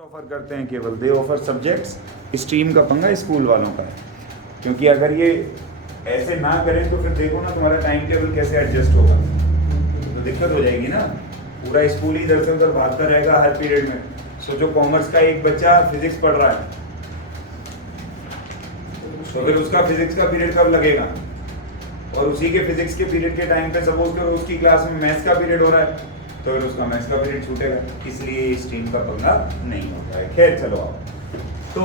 Offer करते हैं केवल, दे ऑफर सब्जेक्ट्स। स्ट्रीम का पंगा स्कूल वालों का है, क्योंकि अगर ये ऐसे ना करें तो फिर देखो ना तुम्हारा टाइम टेबल कैसे एडजस्ट होगा, तो दिक्कत हो जाएगी ना। पूरा स्कूल ही इधर से उधर भागता रहेगा हर पीरियड में। सोचो कॉमर्स का एक बच्चा फिजिक्स पढ़ रहा है, तो फिर उसका फिजिक्स का पीरियड कब लगेगा, और उसी के फिजिक्स के पीरियड के टाइम पे सपोज करो उसकी क्लास में मैथ्स का पीरियड हो रहा है, तो फिर उसका मैथ्स का पीरियड छूटेगा। इसलिए स्ट्रीम का पंगा नहीं होता है। खैर चलो आओ, तो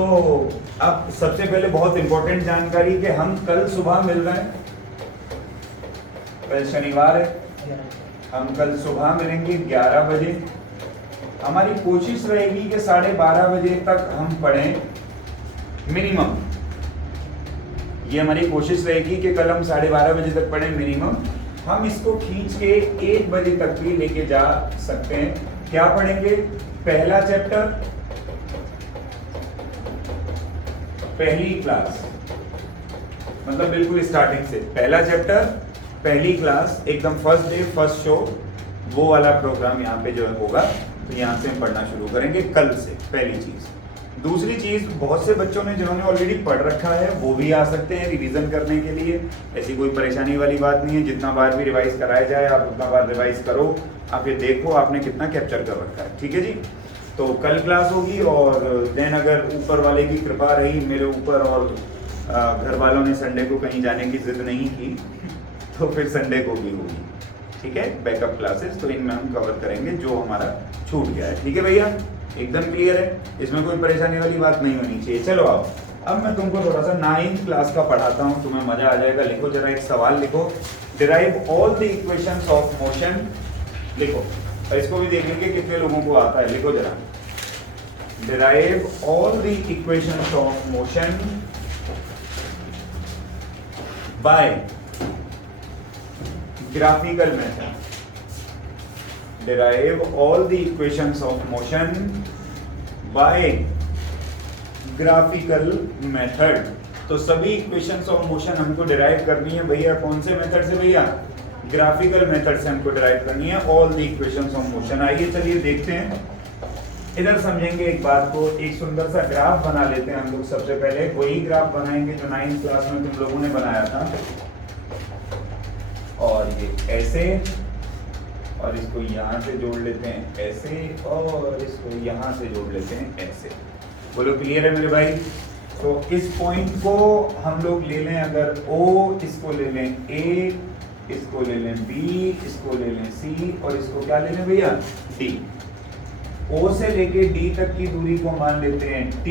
अब सबसे पहले बहुत इंपॉर्टेंट जानकारी कि हम कल सुबह मिल रहे हैं। कल शनिवार है, हम कल सुबह मिलेंगे 11 बजे। हमारी कोशिश रहेगी कि 12:30 बजे तक हम पढ़ें मिनिमम। ये हमारी कोशिश रहेगी कि कल हम 12:30 बजे तक पढ़ें मिनिमम। हम इसको खींच के 1 बजे तक भी लेके जा सकते हैं। क्या पढ़ेंगे? पहला चैप्टर, पहली क्लास, मतलब बिल्कुल स्टार्टिंग से पहला चैप्टर, पहली क्लास, एकदम फर्स्ट डे फर्स्ट शो, वो वाला प्रोग्राम यहाँ पे जो होगा। तो यहाँ से हम पढ़ना शुरू करेंगे कल से, पहली चीज। दूसरी चीज, बहुत से बच्चों ने जिन्होंने ऑलरेडी पढ़ रखा है वो भी आ सकते हैं रिवीजन करने के लिए। ऐसी कोई परेशानी वाली बात नहीं है, जितना बार भी रिवाइज कराया जाए आप उतना बार रिवाइज करो। आप ये देखो आपने कितना कैप्चर कर रखा है, ठीक है जी। तो कल क्लास होगी, और देन अगर ऊपर वाले की कृपा रही मेरे ऊपर और घर वालों ने संडे को कहीं जाने की जिद नहीं की, तो फिर संडे को भी होगी, ठीक है। बैकअप क्लासेस तो इनमें हम कवर करेंगे जो हमारा छूट गया है, ठीक है भैया, एकदम क्लियर है, इसमें कोई परेशानी वाली बात नहीं होनी चाहिए। चलो आओ, अब मैं तुमको थोड़ा सा 9th क्लास का पढ़ाता हूँ, तुम्हें मजा आ जाएगा। लिखो जरा एक सवाल लिखो, derive all the equations of motion. लिखो, और इसको भी देखेंगे कितने लोगों को आता है। लिखो जरा, derive all the equations of motion by graphical method. derive all the equations of motion by graphical method। तो सभी इक्वेशंस ऑफ मोशन हमको डिराइव करनी है भैया, कौन से मेथड से भैया? ग्राफिकल मेथड से हमको डिराइव करनी है all the equations of motion. आइए चलिए देखते हैं, इधर समझेंगे एक बात को। एक सुंदर सा ग्राफ बना लेते हैं हम लोग। सबसे पहले वही ग्राफ बनाएंगे जो 9th क्लास में तुम लोगों ने बनाया था, और ये ऐसे, और इसको यहाँ से जोड़ लेते हैं ऐसे, और इसको यहाँ से जोड़ लेते हैं ऐसे। बोलो क्लियर है मेरे भाई? तो इस पॉइंट को हम लोग ले लें, अगर O, इसको ले लें A, इसको ले लें B, इसको ले लें C, और इसको क्या ले लें भैया? D। O से लेके D तक की दूरी को मान लेते हैं T,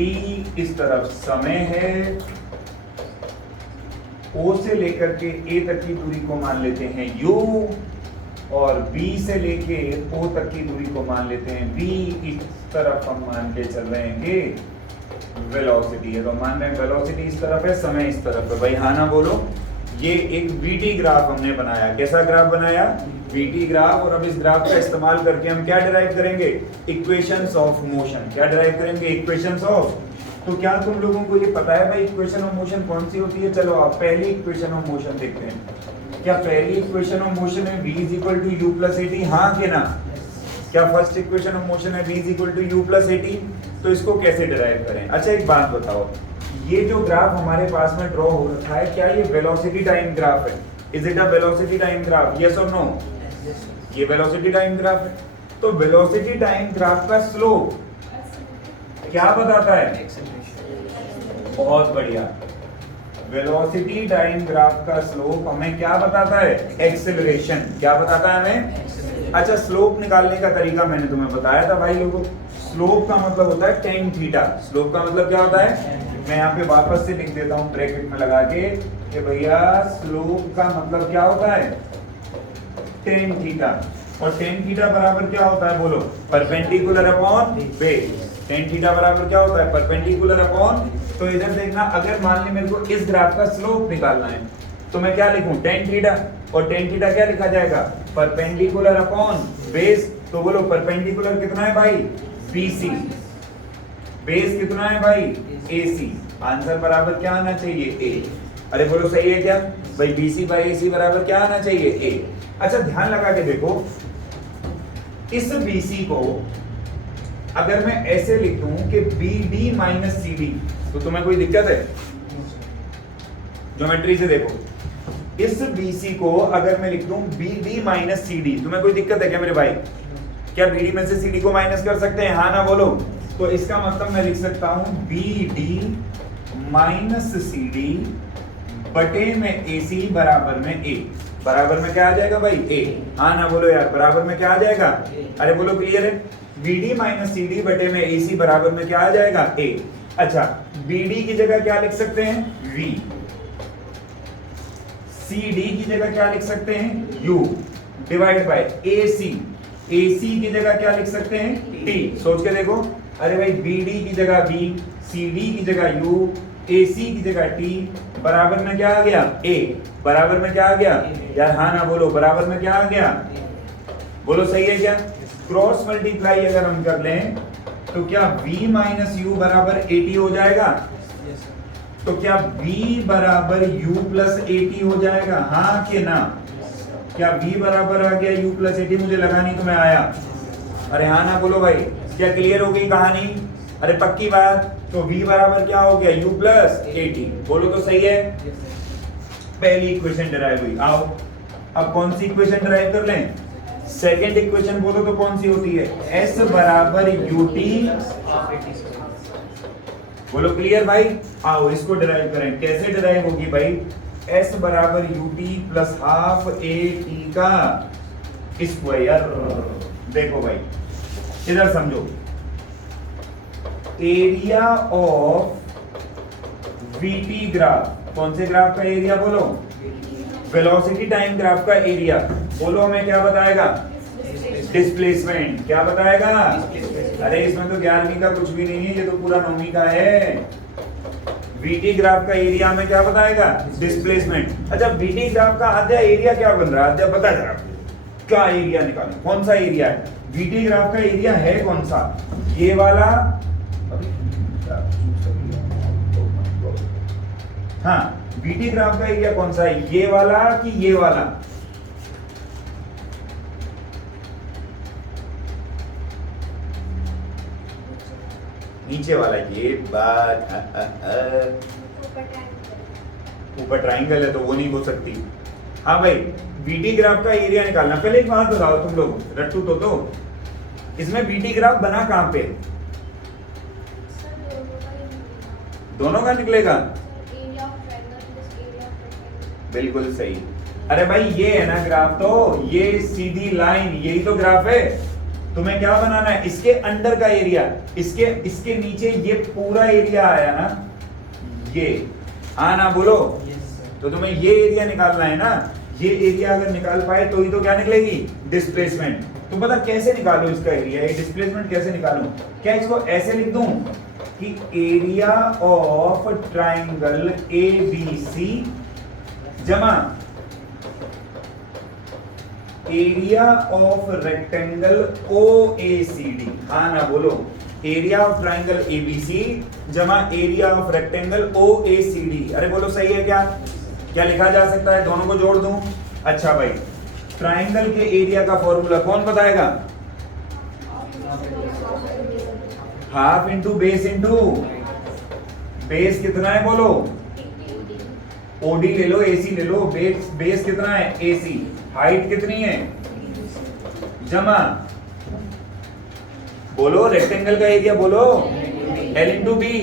इस तरफ समय है। O से लेकर के A तक की दूरी को मान लेते हैं U, और B से लेके O तक की दूरी को मान लेते हैं V। इस तरफ हम मान के चल रहे हैं कि वेलोसिटी है, तो मान रहे हैं वेलोसिटी इस तरफ है, समय इस तरफ है। भाई हाँ ना बोलो। ये एक VT ग्राफ हमने बनाया। कैसा ग्राफ बनाया? VT graph. और अब इस ग्राफ का इस्तेमाल करके हम क्या डिराइव करेंगे? Equations of motion. क्या डिराइव करेंगे? Equations of. तो क्या तुम लोगों को ये पता है भाई इक्वेशन ऑफ मोशन कौन सी होती है? चलो आप पहली इक्वेशन ऑफ मोशन देखते हैं। क्या पहली इक्वेशन ऑफ मोशन है v is equal to U plus A T? हाँ के ना? क्या फर्स्ट इक्वेशन ऑफ मोशन है v is equal to U plus A T? तो इसको कैसे डिराइव करें? अच्छा एक बात बताओ, ये जो ग्राफ हमारे पास में ड्रॉ हो रखा है, क्या ये वेलोसिटी टाइम ग्राफ है? Is it a velocity time graph? Yes और नो? ये वेलोसिटी टाइम ग्राफ है। तो वेलोसिटी टाइम ग्राफ का स्लोप क्या बताता है? बहुत बढ़िया। वेलोसिटी टाइम ग्राफ का स्लोप हमें क्या बताता है? एक्सेलरेशन। क्या बताता है हमें? अच्छा, स्लोप निकालने का तरीका मैंने तुम्हें बताया था भाई लोगों। स्लोप का मतलब होता है टेन थीटा। स्लोप का मतलब क्या होता है? मैं यहाँ पे वापस से लिख देता हूँ ब्रैकेट में लगा के कि भैया स्लोप का मतलब क्या होता है? Tan theta. और टेन थीटा बराबर क्या होता है? बोलो, perpendicular upon base. Tan theta बराबर क्या होता है? Perpendicular upon. तो इधर देखना, अगर मान ली मेरे को इस ग्राफ का स्लोप निकालना है तो मैं क्या लिखूं? Tan theta. और टेन थीटा क्या लिखा जाएगा? Perpendicular upon base. तो बोलो परपेंडिकुलर कितना है भाई? BC। बेस कितना है भाई? AC। आंसर बराबर क्या आना चाहिए? A। अरे बोलो सही है क्या भाई? BC बाई AC बराबर क्या आना चाहिए? A। अच्छा ध्यान लगा के देखो, इस BC को अगर मैं ऐसे लिख दूं कि B D minus C D, तो तुम्हें कोई दिक्कत है? ज्योमेट्री से देखो, इस BC को अगर मैं लिख दूं BD माइनस CD, तुम्हें कोई दिक्कत है क्या मेरे भाई? क्या BD में से CD को माइनस कर सकते हैं? हाँ ना बोलो। तो इसका मतलब मैं लिख सकता हूं BD माइनस CD बटे में AC बराबर में A। बराबर में क्या आ जाएगा भाई? A। हाँ ना बोलो यार, बराबर में क्या आ जाएगा? अरे बोलो, क्लियर है? BD माइनस CD बटे में AC बराबर में क्या आ जाएगा? A। अच्छा, BD की जगह क्या लिख सकते हैं? V। CD की जगह क्या लिख सकते हैं? U divide by AC। AC की जगह क्या लिख सकते हैं? T। सोच के देखो, अरे भाई BD की जगह V, CD की जगह U, AC की जगह T, बराबर में क्या आ गया? A। बराबर में क्या आ गया यार? हाँ ना बोलो, बराबर में क्या आ गया? बोलो सही है क्या? क्रॉस मल्टीप्लाई अगर हम कर लें तो क्या V माइनस U बराबर 80 हो जाएगा? तो क्या V बराबर U प्लस 80 हो जाएगा? हाँ कि ना? क्या V बराबर आ गया U प्लस 80? मुझे लगा नहीं तुम्हें आया। अरे हाँ ना बोलो भाई, क्या क्लियर हो गई कहानी? अरे पक्की बात। तो V बराबर क्या हो गया? U plus 80। बोलो तो सही है। पहली इक्वेशन डिराइव हुई। आओ अब कौन सी इक्वेशन डिराइव कर लें? सेकेंड इक्वेशन बोलो तो कौन सी होती है? S बराबर UT। बोलो क्लियर भाई? आओ इसको डिराइव करें। कैसे डिराइव होगी भाई? S बराबर UT प्लस हाफ AT का स्क्वायर। देखो भाई, इधर समझो, एरिया ऑफ VT ग्राफ, कौन से ग्राफ का एरिया बोलो? वेलोसिटी टाइम ग्राफ का एरिया। बोलो हमें क्या बताएगा? डिस्प्लेसमेंट। क्या बताएगा? अरे इसमें तो 11वीं का कुछ भी नहीं है, ये तो पूरा 9वीं का है। VT ग्राफ का एरिया में क्या बताएगा? डिस्प्लेसमेंट। अच्छा, VT ग्राफ का आधा एरिया क्या बन रहा है? आधा बता जरा, क्या एरिया निकालो? कौन सा एरिया है? VT ग्राफ का एरिया है कौन सा? ये वाला? हाँ, VT ग्राफ का एरिया कौन सा है? ये वाला कि ये वाला? नीचे वाला। ये बात ऊपर ट्राइंगल है तो वो नहीं हो सकती। हाँ भाई, VT ग्राफ का एरिया निकालना। पहले एक बात बताओ तुम लोग, रट्टू तो इसमें VT ग्राफ बना कहां पे? दोनों का निकलेगा? बिल्कुल सही। अरे भाई ये है ना ग्राफ, तो ये सीधी लाइन, यही तो ग्राफ है। तुम्हें क्या बनाना है? इसके अंडर का एरिया, इसके नीचे ये पूरा एरिया आया ना, ये। हाँ ना बोलो? तो तुम्हें ये एरिया निकालना है ना। ये एरिया अगर निकाल पाए तो ही तो क्या निकलेगी? डिस्प्लेसमेंट। तो पता कैसे निकालो इसका एरिया? ये डिस्प्लेसमेंट कैसे निकालूं? क्या इसको ऐसे लिख दूं कि एरिया ऑफ ट्राइंगल ABC जमा एरिया ऑफ रेक्टेंगल OACD। हाँ ना बोलो? एरिया ऑफ ट्राइंगल ABC जमा एरिया ऑफ रेक्टेंगल OACD। अरे बोलो सही है क्या? क्या लिखा जा सकता है? दोनों को जोड़ दूं? अच्छा भाई, ट्राइंगल के एरिया का फॉर्मूला कौन बताएगा? Half into base into base कितना है बोलो? OD ले लो, AC ले लो। बेस कितना है? AC। हाइट कितनी है? जमा बोलो रेक्टेंगल का एरिया बोलो, L इंटू बी।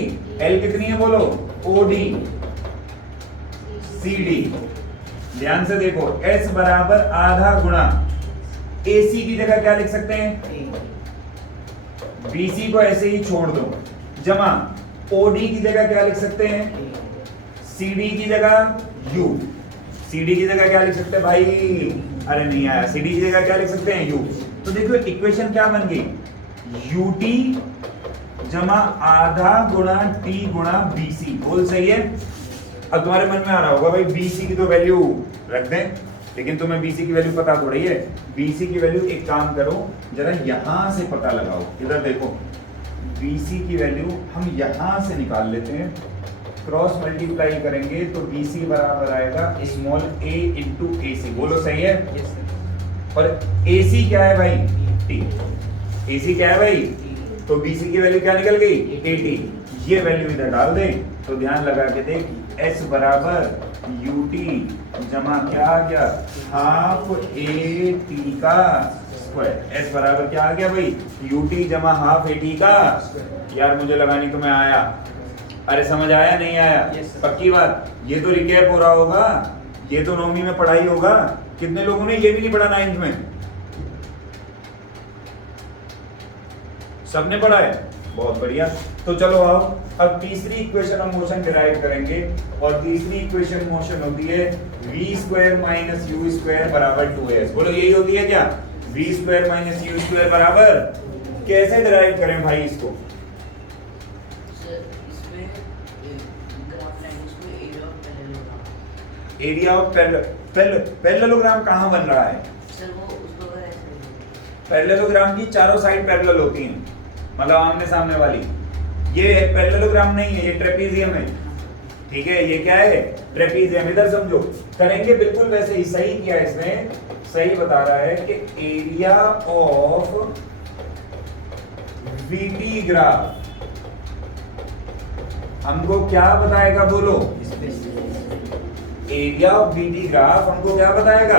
L कितनी है बोलो? OD CD। ध्यान से देखो, S बराबर आधा गुणा AC की जगह क्या लिख सकते हैं? BC को ऐसे ही छोड़ दो, जमा OD की जगह क्या लिख सकते हैं? CD की जगह U। CD की जगह क्या लिख सकते हैं भाई? अरे नहीं आया। CD की जगह क्या लिख सकते हैं? U। तो देखो इक्वेशन क्या बन गई? UT जमा आधा गुणा T गुणा BC। बोल सही है? अब तुम्हारे मन में आ रहा होगा भाई BC की तो वैल्यू रख दें, लेकिन तुम्हें BC की वैल्यू पता थोड़ी है। BC की वैल्यू एक काम करो, जरा यहां से पता लगाओ। इधर देखो, BC की वैल्यू हम यहां से निकाल लेते हैं। क्रॉस मल्टीप्लाई करेंगे तो BC बराबर आएगा स्मॉल a इंटू AC। बोलो सही है? और AC क्या है भाई? T। AC क्या है भाई? तो BC की वैल्यू क्या निकल गई 80। ये वैल्यू इधर डाल दें तो ध्यान लगा के देख S बराबर UT जमा क्या आ गया हाफ AT का स्क्वायर। S बराबर क्या आ गया भाई UT जमा हाफ AT का। यार मुझे लगा नहीं तुम्हें आया, अरे समझ आया नहीं आया? पक्की बात, ये तो रिकैप हो रहा होगा, ये तो नौवीं में पढ़ाई होगा। कितने लोगों ने ये भी नहीं पढ़ा 9th में? सबने पढ़ा है, बहुत बढ़िया। तो चलो आओ अब तीसरी इक्वेशन ऑफ मोशन डिराइव करेंगे और तीसरी इक्वेशन मोशन होती है v² माइनस u स्क्वायर बराबर 2s। बोलो यही होती है क्या? v² माइनस u स्क्वायर बराबर, कैसे डिराइव करें भाई इसको? एरिया ऑफ पैरेललोग्राम कहाँ बन रहा है? पैरेललोग्राम की चारों साइड पैरेलल होती हैं, मतलब आमने सामने वाली। ये पैरेललोग्राम नहीं है, ये ट्रेपीजियम है। ठीक है, ये क्या है? ट्रेपीजियम। इधर समझो, करेंगे बिल्कुल वैसे ही। सही किया इसने, सही बता रहा है कि एरिया ऑफ VT ग्राफ हमको क्या बताएगा? बोलो, एरिया ऑफ VT ग्राफ हमको क्या बताएगा?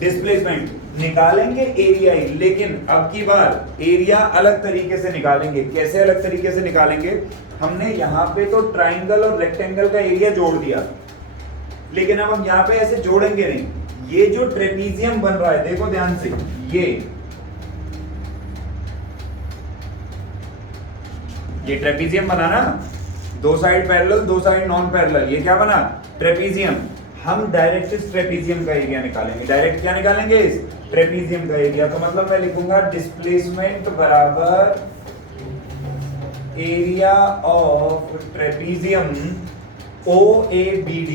डिस्प्लेसमेंट। निकालेंगे एरिया ही, लेकिन अब की बार एरिया अलग तरीके से निकालेंगे। कैसे अलग तरीके से निकालेंगे? हमने यहाँ पे तो ट्राइंगल और रेक्टेंगल का एरिया जोड़ दिया, लेकिन अब हम यहाँ पे ऐसे जोड़ेंगे नहीं। ये जो ट्रेपीजियम बन रहा है, देखो ध्यान से, ये ट्रेपीजियम बना ना, दो साइड पैरेलल दो साइड नॉन पैरेलल, ये क्या बना? ट्रेपीजियम। हम डायरेक्ट इस ट्रेपीजियम का एरिया निकालेंगे। डायरेक्ट क्या निकालेंगे? इस ट्रेपीजियम का एरिया। तो मतलब मैं लिखूंगा डिस्प्लेसमेंट बराबर area of trapezium OABD।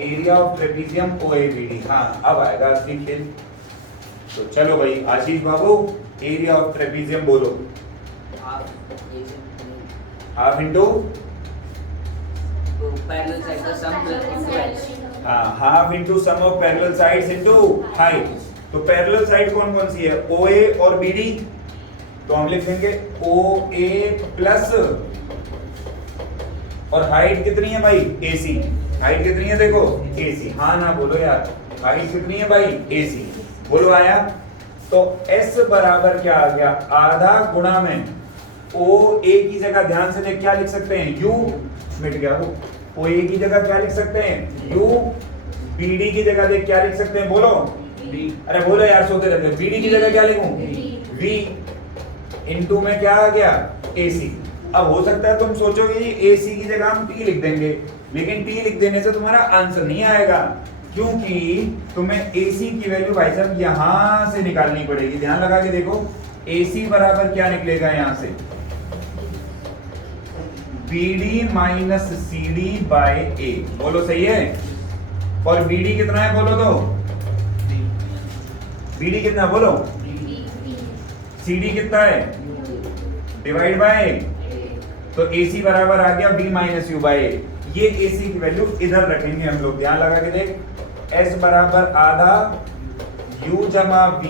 Area of trapezium OABD। हाँ, अब आएगा असली खेल। तो चलो भाई आशीष बाबू, एरिया ऑफ ट्रेपीजियम बोलो। हाफ इंटू पैरेलल साइड का सम प्लस इनटू h। हाँ, half into sum of parallel sides into height. तो पैरेलल साइड कौन कौन सी है? OA और BD। तो हम लिख देंगे OA प्लस, और हाइट कितनी है भाई? AC। हाइट कितनी है देखो? AC। हाँ ना बोलो यार, हाइट कितनी है भाई? AC। बोलो आया? तो S बराबर क्या आ गया? आधा गुणा में OA की जगह ध्यान से देख क्या लिख सकते हैं? U। मिट गया वो। OA की जगह क्या लिख सकते हैं? U। BD की जगह देख क्या लिख सकते हैं? बोलो B। अरे बोलो यार, सोते रहते हैं। BD की जगह क्या लिखूं? V। इनटू में क्या आ गया? AC। अब हो सकता है तुम सोचोगे AC की जगह हम T लिख देंगे, लेकिन T लिख देने से तुम्हारा आंसर नहीं आएगा, क्योंकि तुम्हें AC की वैल्यू भाई साहब यहां से निकालनी पड़ेगी। ध्यान लगा के देखो, AC बराबर क्या निकलेगा यहां से? BD minus CD by A। बोलो सही है? और BD कितना है बोलो तो? BD कितना बोलो? CD कितना है? डिवाइड बाय, तो AC बराबर आ गया B minus U by A। ये AC की वैल्यू इधर रखेंगे हम लोग। ध्यान लगा के देख, S बराबर आधा U जमा V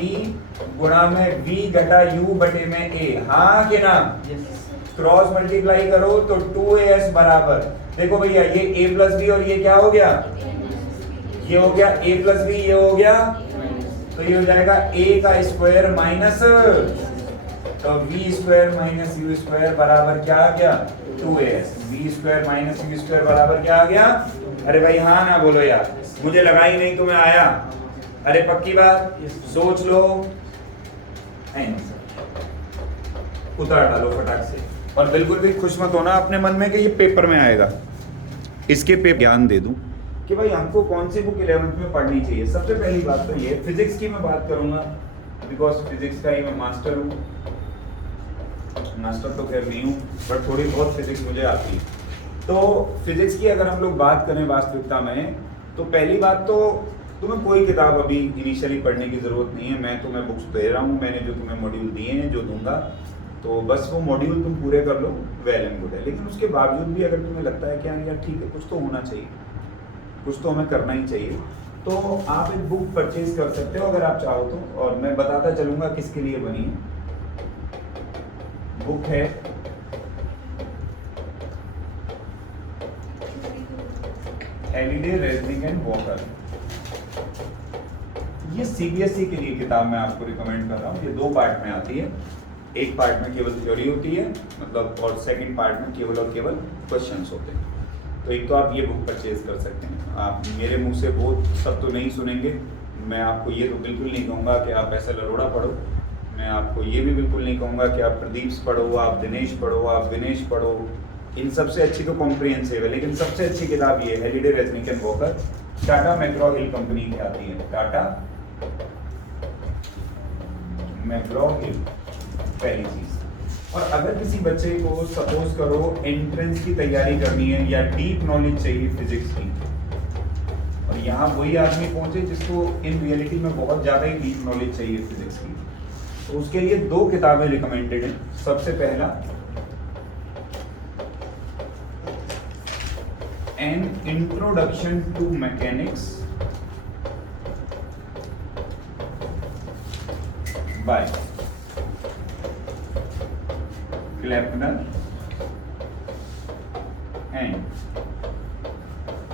गुणा में V घटा U बटे में A। हाँ कि ना? क्रॉस मल्टीप्लाई करो तो 2AS बराबर, देखो भैया ये A प्लस बी और ये क्या हो गया? ये हो गया A प्लस बी, ये हो गया, तो ये हो जाएगा A का स्क्वायर माइनस, तो V square minus U square बराबर क्या आ गया? 2AS। V square minus U square बराबर क्या आ गया? अरे भाई हाँ ना बोलो यार, मुझे लगा ही नहीं तुम्हें आया। अरे पक्की बात, सोच लो, उतार डालो फटाक से। और बिल्कुल भी खुश मत होना अपने मन में कि ये पेपर में आएगा। इसके पे ज्ञान दे दूं कि भाई हमको कौन सी बुक 11th में पढ़नी चाहिए। सबसे पहली बात तो ये, फिजिक्स की मैं बात करूंगा, बिकॉज फिजिक्स का ही मैं मास्टर हूँ। मास्टर तो खैर नहीं हूँ, बट थोड़ी बहुत फिजिक्स मुझे आती है। तो फिजिक्स की अगर हम लोग बात करें वास्तविकता में, तो पहली बात तो तुम्हें कोई किताब अभी इनिशियली पढ़ने की ज़रूरत नहीं है। मैं तुम्हें बुक्स दे रहा हूँ, मैंने जो तुम्हें मॉड्यूल दिए हैं, जो दूंगा, तो बस वो मॉड्यूल तुम पूरे कर लो, वेल एंड गुड है। लेकिन उसके बावजूद भी अगर तुम्हें लगता है कि यार ठीक है, कुछ तो होना चाहिए, कुछ तो हमें करना ही चाहिए, तो आप एक बुक परचेज कर सकते हो अगर आप चाहो तो। और मैं बताता चलूँगा किसके लिए बनी है। बुक है हेलिडे, रेज़निक एंड वॉकर। ये सीबीएसई के लिए किताब मैं आपको रिकमेंड कर रहा हूँ। ये 2 पार्ट में आती है। एक पार्ट में केवल थ्योरी होती है मतलब, और सेकंड पार्ट में केवल और केवल क्वेश्चंस होते हैं। तो एक तो आप ये बुक परचेज कर सकते हैं। आप मेरे मुंह से बहुत सब तो नहीं सुनेंगे। मैं आपको ये तो बिल्कुल नहीं कहूँगा कि आप ऐसा लरोड़ा पढ़ो। मैं आपको ये भी बिल्कुल नहीं कहूँगा कि आप प्रदीप पढ़ो, आप दिनेश पढ़ो, आप विनेश पढ़ो। इन सबसे अच्छी तो कॉम्प्रिहेंसिव है, लेकिन सबसे अच्छी किताब ये है Halliday, रेज़निक and walker. Tata मैकग्रॉ-हिल company की आती है। टाटा मैकग्रॉ-हिल पहली चीज। और अगर किसी बच्चे को सपोज करो एंट्रेंस की तैयारी करनी है या डीप नॉलेज चाहिए फिजिक्स की, और यहाँ वही आदमी पहुंचे जिसको इन रियलिटी में बहुत ज्यादा ही डीप नॉलेज चाहिए फिजिक्स की, तो उसके लिए 2 किताबें रिकमेंडेड हैं। सबसे पहला an introduction to mechanics by Kleppner and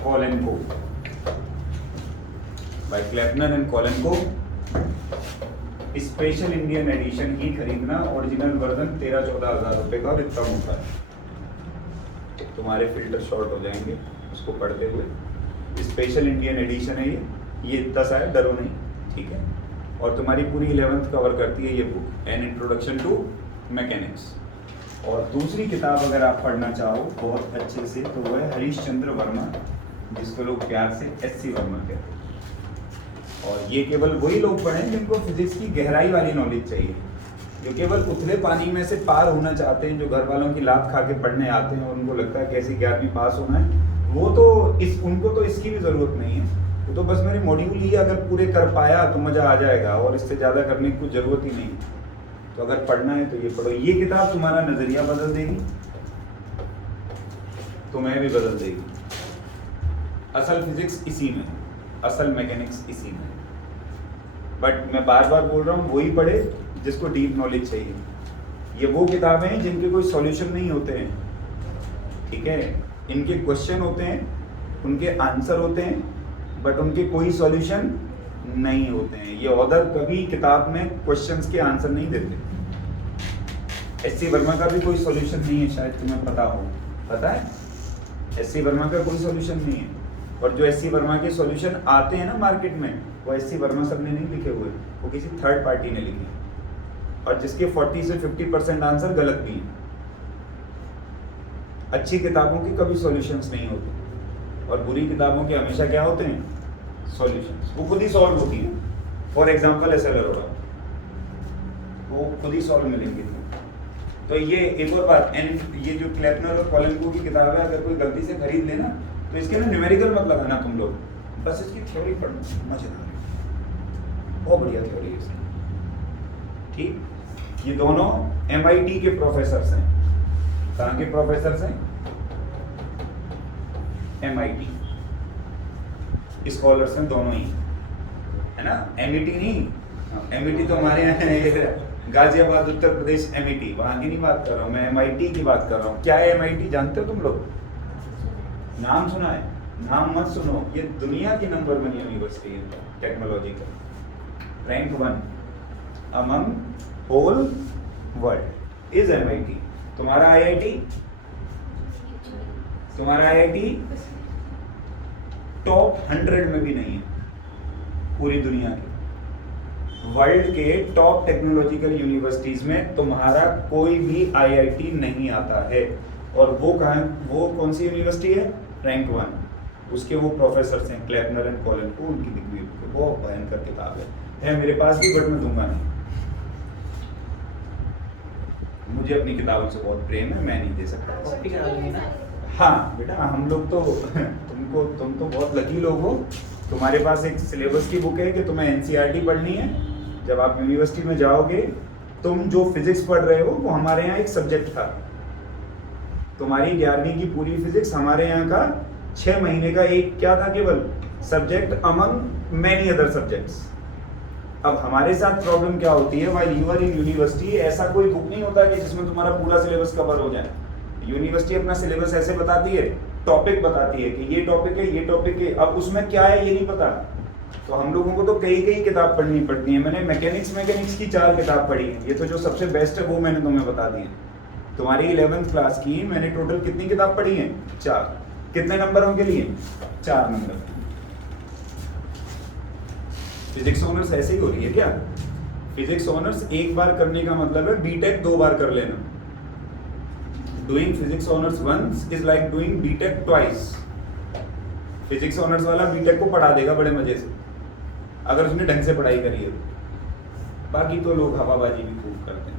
Kolenkow. By Kleppner and Kolenkow. Special Indian edition ही खरीदना। ओरिजिनल वर्जन 13-14 हज़ार रुपए का और इतना मोटा है, तुम्हारे फिल्टर शॉर्ट हो जाएंगे उसको पढ़ते हुए। स्पेशल इंडियन एडिशन है ये इतना सा है, डरो नहीं, ठीक है। और तुम्हारी पूरी 11th कवर करती है ये book, an introduction to mechanics. और दूसरी किताब अगर आप पढ़ना चाहो बहुत अच्छे से तो वो है हरीश चंद्र वर्मा, जिसको लोग प्यार से एससी वर्मा कहते हैं। और ये केवल वही लोग पढ़ें जिनको फिजिक्स की गहराई वाली नॉलेज चाहिए, जो केवल उथले पानी में से पार होना चाहते हैं, जो घर वालों की लात खा के पढ़ने आते हैं और उनको लगता है कैसे 11वीं पास होना है, वो तो उनको तो इसकी भी ज़रूरत नहीं है। वो तो बस मेरे मॉड्यूल ही अगर पूरे कर पाया तो मज़ा आ जाएगा, और इससे ज़्यादा करने की कुछ ज़रूरत ही नहीं। तो अगर पढ़ना है तो ये पढ़ो। ये किताब तुम्हारा नज़रिया बदल देगी, तुम्हें भी बदल देगी। असल फिजिक्स इसी में, असल मैकेनिक्स इसी में। बट मैं बार बार बोल रहा हूँ वही पढ़े जिसको डीप नॉलेज चाहिए। ये वो किताबें हैं जिनके कोई सॉल्यूशन नहीं होते हैं, ठीक है। इनके क्वेश्चन होते हैं, उनके आंसर होते हैं, बट उनके कोई सॉल्यूशन नहीं होते हैं। ये ऑथर कभी किताब में क्वेश्चंस के आंसर नहीं देते। एससी वर्मा का भी कोई सॉल्यूशन नहीं है, शायद तुम्हें पता हो। पता है एससी वर्मा का कोई सॉल्यूशन नहीं है। और जो एससी वर्मा के सॉल्यूशन आते हैं ना मार्केट में, वो एससी वर्मा सब ने नहीं लिखे हुए, वो किसी थर्ड पार्टी ने लिखे। और जिसके 40 से 50% आंसर गलत भी हैं। अच्छी किताबों के कभी सॉल्यूशंस नहीं होते, और बुरी किताबों के हमेशा क्या होते हैं, सॉल्यूशंस। वो खुद ही सॉल्व होती है। फॉर एग्जांपल ऐसा लरोड़ा, वो खुद ही सॉल्व मिलेंगे। तो ये एक और बात, ये जो क्लेपनर और कोलेनको की किताब है, अगर कोई गलती से खरीद लेना तो इसके ना न्यूमेरिकल मत लगाना तुम लोग, बस इसकी थ्योरी पढ़ो, मजेदार है, बहुत बढ़िया थ्योरी है इसकी, ठीक। ये दोनों MIT के प्रोफेसर्स हैं। कहाँ के प्रोफेसर्स हैं? MIT स्कॉलर्स हैं दोनों ही, है ना। MIT नहीं, MIT तो हमारे यहाँ है गाजियाबाद उत्तर प्रदेश MIT, वहाँ की नहीं बात कर रहा हूँ मैं, MIT की बात कर रहा हूँ। क्या है MIT जानते हो तुम लोग? नाम सुना है? नाम मत सुनो, ये दुनिया की नंबर 1 यूनिवर्सिटी है टेक्नोलॉजी का, rank 1 among whole world is MIT। तुम्हारा IIT, तुम्हारा IIT टॉप 100 में भी नहीं है पूरी दुनिया के। वर्ल्ड के टॉप टेक्नोलॉजिकल यूनिवर्सिटीज में तुम्हारा कोई भी IIT नहीं आता है। और वो कहाँ, वो कौन सी यूनिवर्सिटी है? रैंक 1। उसके वो प्रोफेसर हैं क्लेपनर एंड कोलेनको, उनकी डिग्री बहुत भयंकर किताब है मेरे पास भी, बट मैं दूंगा नहीं। मुझे अपनी किताबों से बहुत प्रेम है, मैं नहीं दे सकता। हाँ बेटा, हम लोग तो तुम तो बहुत लकी लोग हो, तुम्हारे पास एक सिलेबस की बुक है कि तुम्हें NCERT पढ़नी है। जब आप यूनिवर्सिटी में जाओगे, तुम जो फिजिक्स पढ़ रहे हो वो हमारे यहाँ एक सब्जेक्ट था। तुम्हारी 11वीं की पूरी फिजिक्स हमारे यहाँ का 6 महीने का एक क्या था, केवल subject among many other subjects. अब हमारे साथ प्रॉब्लम क्या होती है, while you are in university, ऐसा कोई बुक नहीं होता कि जिसमें तुम्हारा पूरा सिलेबस कवर हो जाए। यूनिवर्सिटी अपना सिलेबस ऐसे बताती है, टॉपिक बताती है कि ये टॉपिक है, ये टॉपिक है, अब उसमें क्या है ये नहीं पता। तो हम लोगों को तो कई किताब पढ़नी पड़ती है। मैंने मैकेनिक्स की 4 किताब पढ़ी है, ये तो जो सबसे बेस्ट है वो मैंने तुम्हें बता दी है। तुम्हारी 11th क्लास की मैंने टोटल कितनी किताब पढ़ी है? 4। कितने नंबरों के लिए? 4 नंबर। फिजिक्स ऑनर्स ऐसे ही हो रही है क्या? फिजिक्स ऑनर्स एक बार करने का मतलब है बीटेक 2 बार कर लेना। Doing physics honours once is like doing BTech twice. Physics honours वाला बीटेक को पढ़ा देगा बड़े मजे से, अगर उसने ढंग से पढ़ाई करी है। बाकी तो लोग हवाबाजी भी खूब करते हैं।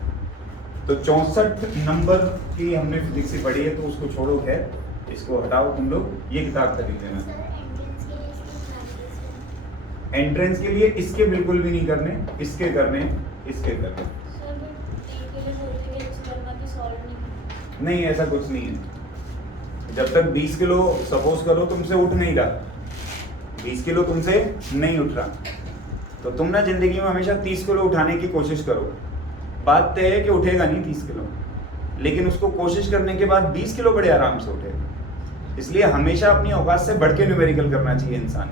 तो 64 नंबर की हमने फिजिक्स ही पढ़ी है, तो उसको छोड़ो, खैर इसको हटाओ। तुम लोग ये किताब खरीद लेना। एंट्रेंस के लिए इसके बिल्कुल भी नहीं करने, इसके करने, इसके करने। नहीं, ऐसा कुछ नहीं है। जब तक 20 किलो सपोज करो तुमसे उठ नहीं रहा, 20 किलो तुमसे नहीं उठ रहा, तो तुम ना जिंदगी में हमेशा 30 किलो उठाने की कोशिश करो। बात तय है कि उठेगा नहीं 30 किलो, लेकिन उसको कोशिश करने के बाद 20 किलो बड़े आराम से उठेगा। इसलिए हमेशा अपनी औकात से बढ़ के न्यूमेरिकल करना चाहिए इंसान।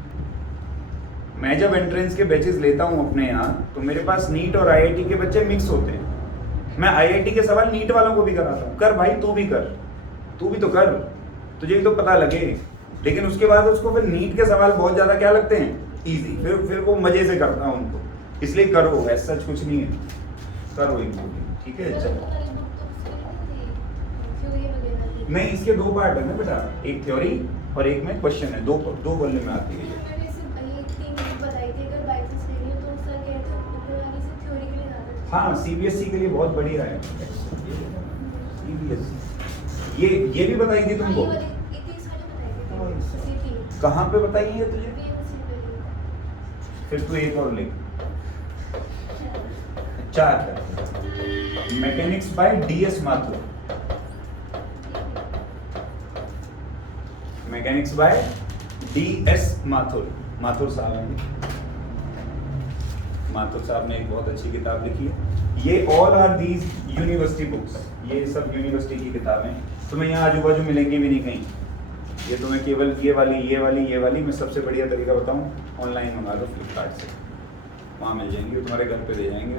मैं जब एंट्रेंस के बैचेस लेता हूँ अपने यहाँ, तो मेरे पास नीट और आईआईटी के बच्चे मिक्स होते हैं। मैं आईआईटी के सवाल नीट वालों को भी कराता हूँ, कर भाई तू भी कर, तू भी तो कर, तुझे भी तो पता लगे। लेकिन उसके बाद उसको फिर नीट के सवाल बहुत ज्यादा क्या लगते हैं? इजी। फिर वो मजे से करता हूँ उनको। इसलिए करो, ऐसा कुछ नहीं है, करो इनको, ठीक है। चलो, नहीं, इसके 2 पार्ट है ना बेटा, एक थ्योरी और एक में क्वेश्चन है। दो वॉल्यूम में आती है। हाँ, सीबीएसई के लिए बहुत बढ़िया है सीबीएसई। ये भी बताई थी तुमको? कहाँ पे बताई है तुझे? फिर तू एक और लिख। 4 mechanics by DS Mathur. Mechanics by DS Mathur. Mathur साहब हैं, माथुर साहब ने एक बहुत अच्छी किताब लिखी है। ये all are these university books, ये सब यूनिवर्सिटी की किताबें तुम्हें यहाँ आजू बाजू मिलेंगी भी नहीं कहीं। ये तुम्हें केवल ये वाली मैं सबसे बढ़िया तरीका बताऊँ, ऑनलाइन मंगा लो फ्लिपकार्ट से, वहाँ मिल जाएंगी, वो तुम्हारे घर पे दे जाएंगे।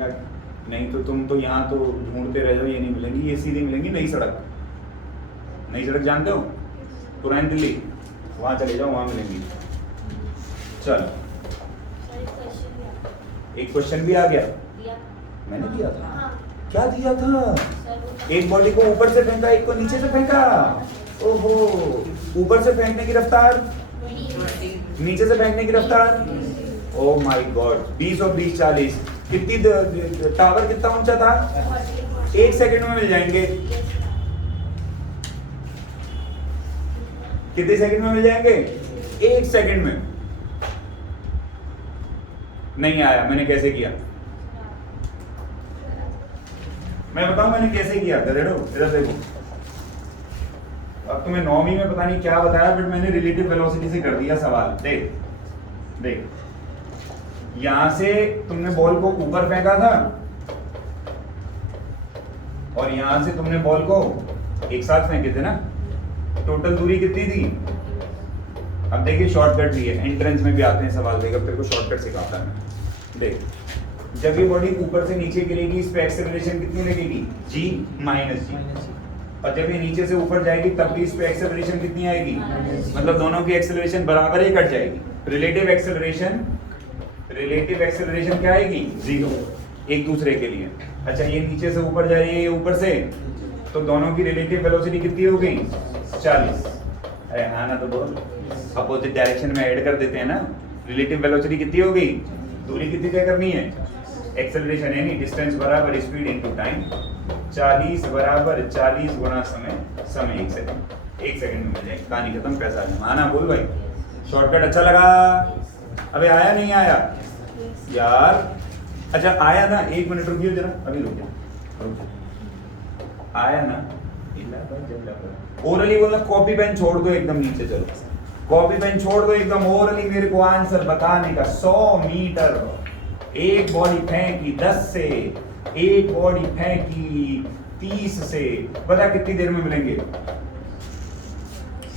नहीं तो तुम तो यहाँ तो ढूंढते रह जाओ, ये नहीं मिलेंगी। ये सीधी मिलेंगी नई सड़क। नई सड़क जानते हो? पुरानी दिल्ली, वहाँ चले जाओ, वहाँ मिलेंगी। चलो, एक क्वेश्चन भी आ गया। मैंने दिया था। हाँ। क्या दिया था? एक बॉडी को ऊपर से फेंका, एक को नीचे से फेंका। ओहो, ऊपर से फेंकने की रफ्तार, नीचे से फेंकने की रफ्तार। ओह माय गॉड, 20 और 20 40। कितनी टावर कितना ऊंचा था? 1 सेकंड में मिल जाएंगे। कितने सेकंड में मिल जाएंगे? 1 सेकंड में। नहीं आया, मैंने कैसे किया? मैं बताऊं मैंने कैसे किया? गधेड़ो, इधर देखो। अब तुम्हें 9वीं में पता नहीं क्या बताया, बट मैंने रिलेटिव वेलोसिटी से कर दिया सवाल। देख देख, यहां से तुमने बॉल को ऊपर फेंका था और यहां से तुमने बॉल को एक साथ फेंके थे ना। टोटल दूरी कितनी थी? अब देखिए, शॉर्टकट भी है, एंट्रेंस में भी आते हैं सवाल। देखो तेरे को शॉर्टकट सिखाता है। देख, जब ये बॉडी ऊपर से नीचे गिरेगी, इस पे एक्सेलरेशन कितनी लगेगी? g माइनस जी। और जब ये नीचे से ऊपर जाएगी तब भी इस पे एक्सेलरेशन कितनी आएगी? मतलब दोनों की एक्सेलरेशन बराबर ही कट जाएगी। रिलेटिव एक्सेलरेशन क्या आएगी? 0, एक दूसरे के लिए। अच्छा, ये नीचे से ऊपर जा रही है, ये ऊपर से, तो दोनों की रिलेटिव वेलोसिटी कितनी हो गई? 40। अरे हाँ ना, तो बोल, अपोजिट डायरेक्शन में ऐड कर देते हैं ना। रिलेटिव वेलोसिटी कितनी हो गई? दूरी कितनी तय करनी है? एक्सेलरेशन यानी डिस्टेंस बराबर स्पीड इनटू टाइम। 40 बराबर 40 गुना समय, समय 1 सेकंड। 1 सेकंड में मिल जाएगी, कहानी खत्म, पैसा आना। बोल भाई, शॉर्टकट अच्छा लगा? अबे आया नहीं आया यार? अच्छा आया ना, 1 मिनट रुकियो जरा, अभी रुकियो। आया ना? ओरली बोलना, कॉपी पेन छोड़ दो एकदम नीचे। चलो, कॉपी पेन छोड़ दो एकदम, ओरली मेरे को आंसर बताने का। 100 मीटर एक बॉडी फेंकी 10 से, एक बॉडी फेंकी 30 से, बता कितनी देर में मिलेंगे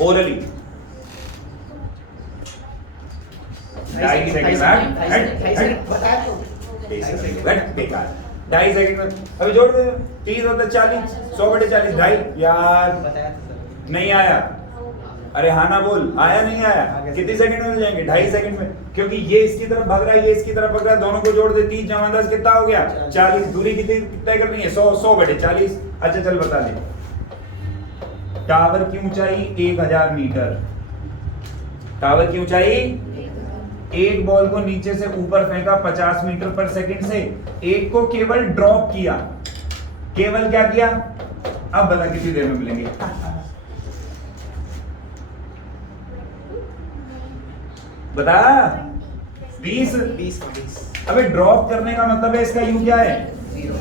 ओरली? 2.5 सेकंड में अभी जोड़ दे। 30 होता 40, 100/40 2.5 यार नहीं आया। अरे हाँ ना बोल, आया नहीं आया? कितनी सेकंड में हो जाएंगे? 2.5 सेकंड में, क्योंकि ये इसकी तरफ भाग रहा है, ये इसकी तरफ भाग रहा है, दोनों को जोड़ दे। 30 जमा 10 कितना हो गया? 40। दूरी कितनी तय करनी है? 100/40। अच्छा चल बता दे। टावर की ऊंचाई 1000 मीटर। टावर की ऊंचाई, एक बॉल को नीचे से ऊपर फेंका 50 मीटर पर सेकंड से, एक को केवल ड्रॉप किया। केवल क्या किया? अब बता कितनी देर में मिलेंगे? बता। 20। अबे ड्रॉप करने का मतलब है, इसका यू क्या है? 0।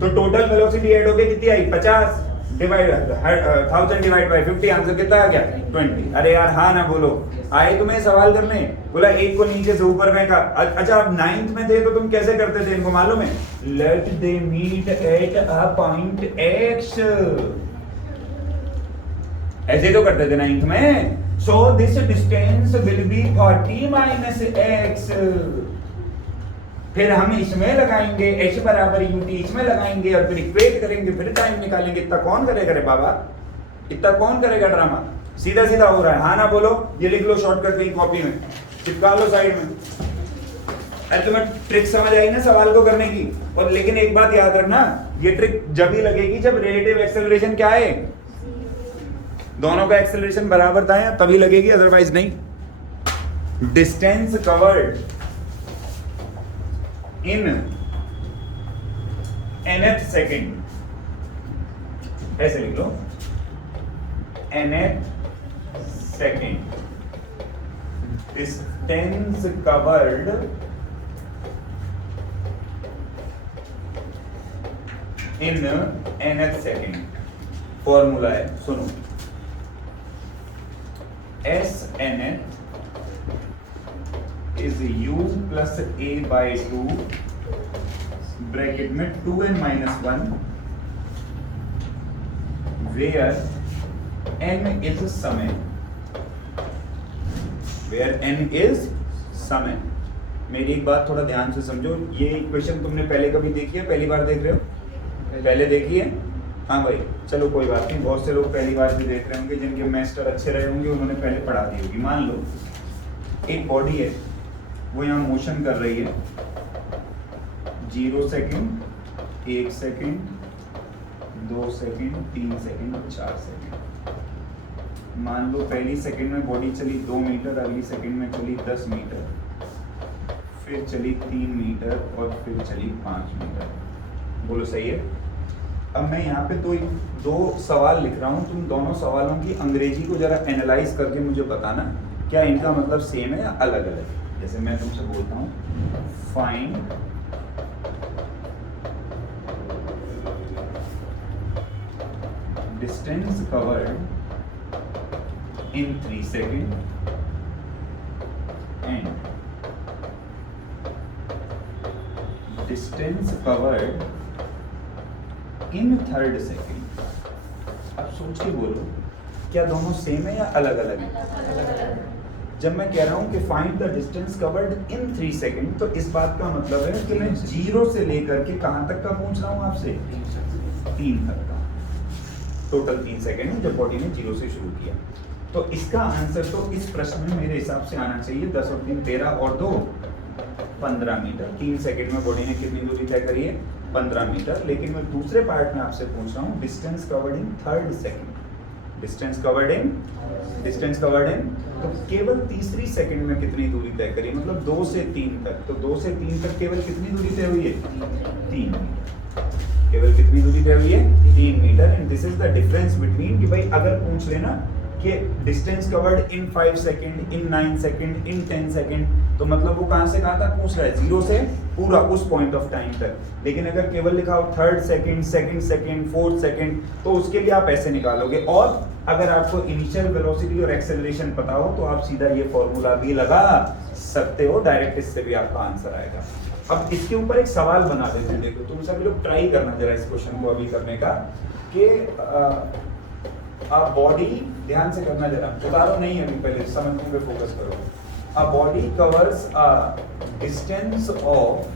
तो टोटल वेलोसिटी ऐड हो गई, कितनी आई? 50 डिवाइड 1000 डिवाइड बाय 50, आंसर कितना आ गया? 20। अरे यार हाँ ना बोलो, आए तुम्हें सवाल करने? बोला एक को नीचे से ऊपर फेंका। अच्छा अब 9th में थे तो तुम कैसे करते थे, इनको मालूम है? Let they meet at a point X, ऐसे तो करते थे 9th में। So this distance will be 40 minus x। फिर हम इसमें लगाएंगे h बराबर ut, इसमें लगाएंगे और फिर इक्वेट करेंगे, फिर टाइम निकालेंगे। इतना कौन करेगा रे बाबा, इतना कौन करेगा ड्रामा? सीधा सीधा हो रहा है। हाँ ना बोलो, ये लिख लो शॉर्टकट कहीं कॉपी में, चिपका लो साइड में। अरे तुम्हें ट्रिक समझ आई ना सवाल को करने की? और लेकिन एक बात याद रखना, ये ट्रिक जब ही लगेगी जब रिलेटिव एक्सेलरेशन क्या है, दोनों का एक्सेलरेशन बराबर था या तभी लगेगी, अदरवाइज नहीं। डिस्टेंस कवर्ड इन nth सेकेंड, ऐसे लिख लो, nth सेकेंड। डिस्टेंस कवर्ड इन nth सेकेंड। फॉर्मूला है, सुनो। SNth is u plus a by 2 bracket में 2n minus 1 where n is समय, where n is समय। मेरी एक बात थोड़ा ध्यान से समझो, ये इक्वेशन तुमने पहले कभी देखी है, पहली बार देख रहे हो? पहले देखी है? हाँ भाई चलो कोई बात नहीं, बहुत से लोग पहली बार भी देख रहे होंगे, जिनके मास्टर अच्छे रहे होंगे उन्होंने पहले पढ़ा दी होगी। मान लो एक बॉडी है, वो यहाँ मोशन कर रही है 0 सेकेंड, 1 सेकेंड, 2 सेकेंड, 3 सेकेंड और 4 सेकेंड। मान लो पहली सेकेंड में बॉडी चली 2 मीटर, अगली सेकेंड में चली 10 मीटर, फिर चली 3 मीटर और फिर चली 5 मीटर। बोलो सही है? अब मैं यहाँ पे दो सवाल लिख रहा हूँ, तुम दोनों सवालों की अंग्रेजी को जरा एनालाइज करके मुझे बताना क्या इनका मतलब सेम है या अलग अलग। जैसे मैं तुमसे बोलता हूँ, find distance covered in 3 second and distance covered in 3rd second. अब सोच के बोलो, क्या दोनों सेम है या अलग अलग है? जब मैं कह रहा हूं कि find the distance covered in 3 second, तो इस बात का मतलब है कि मैं 0 से लेकर के कहां तक का पूछ रहा हूं आपसे? 3 तक का। टोटल 3 सेकेंड है जब बॉडी ने 0 से शुरू किया। तो इसका आंसर तो इस प्रश्न में मेरे हिसाब से आना चाहिए 10 और 3 13 और 2 15 मीटर। 3 सेकेंड में बॉडी ने कितनी दूरी तय करी है? 15 मीटर। लेकिन मैं दूसरे पार्ट में आपसे पूछ रहा हूँ डिस्टेंस कवर्ड इन 3rd सेकेंड। डिस्टेंस कवर्ड इन तो केवल तीसरी सेकंड में कितनी दूरी तय करी, मतलब 2 से 3 तक। तो 2 से 3 तक केवल कितनी दूरी तय हुई है? 3 मीटर। केवल कितनी दूरी तय हुई है? 3 metre. And this is the difference between, कि भाई अगर पूछ लेना कि distance covered in 5 second, in 9 second, in 10 second, तो मतलब वो कहां से कहां तक पूछ रहा है, 0 से पूरा उस पॉइंट ऑफ टाइम तक। लेकिन अगर केवल लिखा हो 3rd second, 2nd second, 4th second, तो उसके लिए आप ऐसे निकालोगे। और अगर आपको इनिशियल वेलोसिटी और एक्सेलरेशन पता हो तो आप सीधा ये फॉर्मूला भी लगा सकते हो, डायरेक्ट इससे भी आपका आंसर आएगा। अब इसके ऊपर एक सवाल बना देते हैं, देखो तुम सभी लोग ट्राई करना जरा इस क्वेश्चन को अभी करने का, कि बॉडी, ध्यान से करना जरा, उतारो नहीं अभी, पहले समझने पे फोकस करो। A body covers a distance of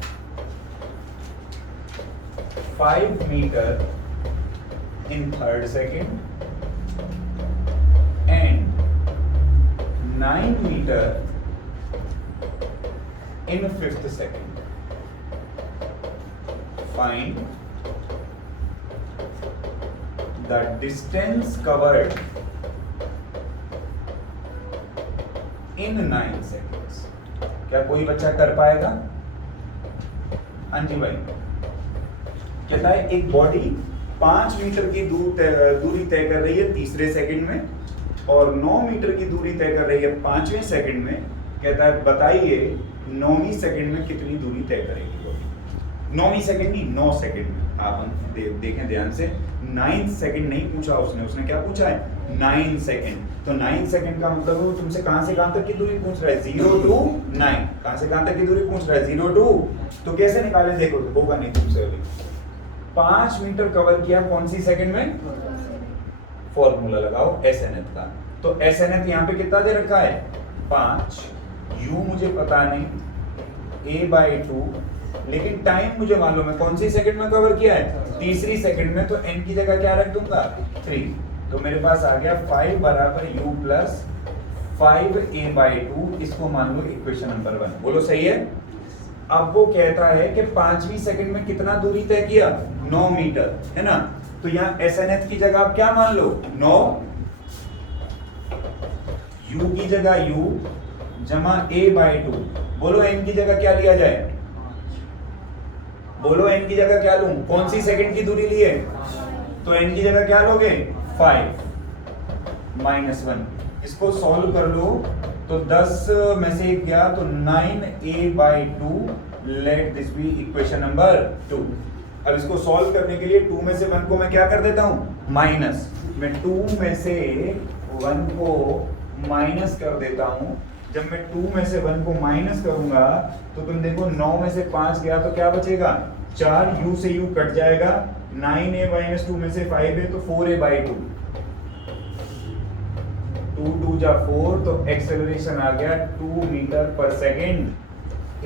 5 metre in 3rd second and 9 meter in 5th second. Find the distance covered in 9 seconds. क्या कोई बच्चा कर पाएगा? हाँ जी भाई, कहता है एक बॉडी 5 मीटर की दूरी तय कर रही है 3रे सेकंड में और 9 मीटर की दूरी तय कर रही है 5वें सेकंड में। कहता है बताइए 9वीं सेकंड में कितनी दूरी तय करेगी वो। 9वीं सेकंड नहीं, 9 सेकंड में। आप देखें ध्यान से, 9th सेकंड नहीं पूछा उसने क्या पूछा है, 9 सेकंड। तो 9 सेकंड का मतलब वो तुमसे कहां से कहां तक की दूरी पूछ रहा है, 0 to 9, कहां से कहां तक की दूरी पूछ रहा है, 0 to, तो कैसे निकाले, देखो होगा नहीं तुमसे अभी। 5 मीटर कवर किया कौन सी सेकंड में, फॉर्मूला लगाओ SNF का। तो SNF यहाँ पे कितना दे रखा है, 5, U मुझे पता नहीं, A/2, लेकिन टाइम मुझे मालूम है, कौन सी सेकंड में कवर किया है, 3री सेकंड में, तो n की जगह क्या रख दूंगा, 3। तो मेरे पास आ गया 5 बराबर U प्लस 5A/2, इसको मान लो इक्वेशन नंबर 1। बोलो सही है। अब वो कहता है कि 5वीं सेकंड में कितना दूरी तय किया, 9 मीटर, है ना। तो यहाँ SNF की जगह आप क्या मान लो, 9, U की जगह U जमा A/2। बोलो n की जगह क्या लिया जाए, बोलो n की जगह क्या लूं, कौन सी सेकंड की दूरी ली है, तो n की जगह क्या लोगे, 5 माइनस 1। इसको सॉल्व कर लो तो 10 में से 1 गया तो 9A/2, let this be equation number 2। अब इसको सॉल्व करने के लिए 2 में से 1 को मैं क्या कर देता हूं, माइनस। मैं 2 में से 1 को माइनस कर देता हूं। जब मैं 2 में से 1 को माइनस करूंगा तो तुम देखो 9 में से 5 गया तो क्या बचेगा, 4, U से U कट जाएगा, 9A-2 में से 5 है तो 4A/2, 2 जा 4, तो एक्सेलरेशन आ गया 2 मीटर पर सेकेंड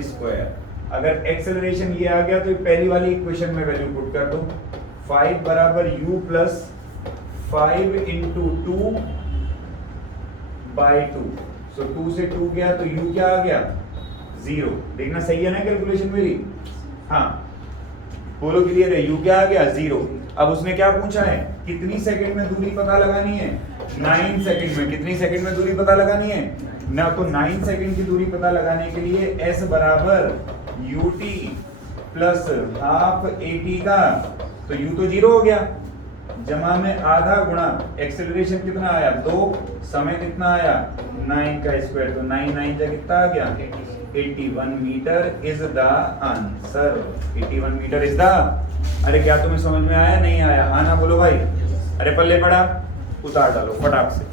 स्क्वायर। अगर एक्सेलरेशन ये आ गया तो पहली वाली इक्वेशन में वैल्यू पुट कर दो, 5 बराबर U प्लस 5 इंटू 2/2। सो 2 से 2 गया तो U क्या आ गया, 0। देखना सही है ना कैलकुलेशन मेरी, हाँ बोलो क्लियर है, U क्या आ गया, 0। अब उसने क्या पूछा है, कितनी सेकंड में दूरी पता लगानी है, 9 सेकंड में। कितनी सेकंड में दूरी पता लगानी है ना, तो 9 सेकंड की दूरी पता लगाने के लिए S बराबर ut प्लस हाफ AT का, तो U तो 0 हो गया, जमा में आधा गुणा एक्सेलरेशन कितना आया, 2, समय कितना आया, 9 का स्क्वायर, तो 9 9 जा कितना आ गया, 81 metre is the answer. 81 metre is the, अरे क्या तुम्हें समझ में आया, नहीं आया, हाँ ना बोलो भाई, अरे पल्ले पड़ा, उतार डालो फटाक से।